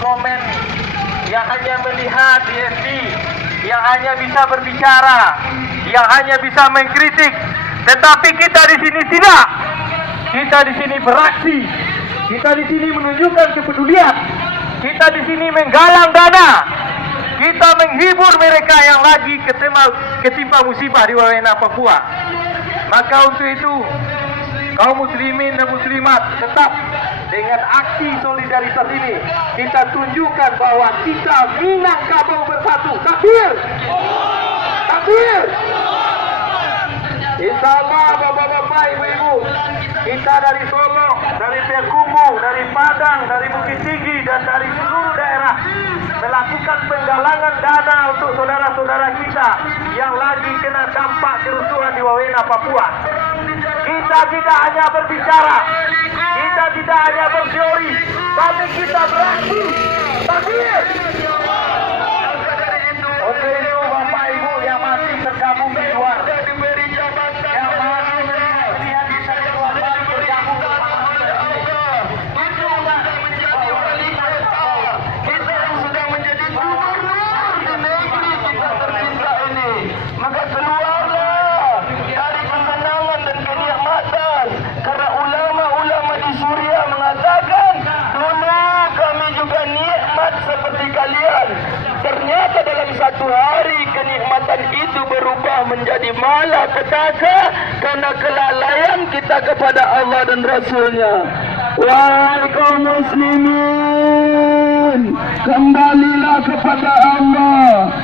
komen, yang hanya melihat di FB, yang hanya bisa berbicara, yang hanya bisa mengkritik. Tetapi kita di sini tidak. Kita di sini beraksi. Kita di sini menunjukkan kepedulian. Kita di sini menggalang dana. Kita menghibur mereka yang lagi ketimpa musibah di Wawena Papua. Maka untuk itu, kaum muslimin dan muslimat tetap dengan aksi solidaritas ini kita tunjukkan bahwa kita Minangkabau bersatu. Takbir! Takbir! Insyaallah bapak-bapak, ibu-ibu, kita dari Solo, dari Payakumbuh, dari Padang, dari Bukit Tinggi dan dari seluruh daerah melakukan penggalangan dana untuk saudara-saudara kita yang lagi kena dampak kerusuhan di Wawena Papua. Kita tidak hanya berbicara, kita tidak hanya berteori, tapi kita beraksi. Takbir! Untuk itu bapak ibu yang masih tergabung di luar, yang masih melihat kita di luar dan bergabung bersama kita, kita yang sudah menjadi gubernur di negeri kita tercinta ini, maka keluarlah dari kesenangan dan kenikmatan. Karena ulama-ulama di Suriah mengatakan, dulu kami juga nikmat seperti kalian. Ternyata dalam satu hari kenikmatan itu berubah menjadi malapetaka karena kelalaian kita kepada Allah dan Rasulnya. Wahai kaum muslimin, kembalilah kepada Allah.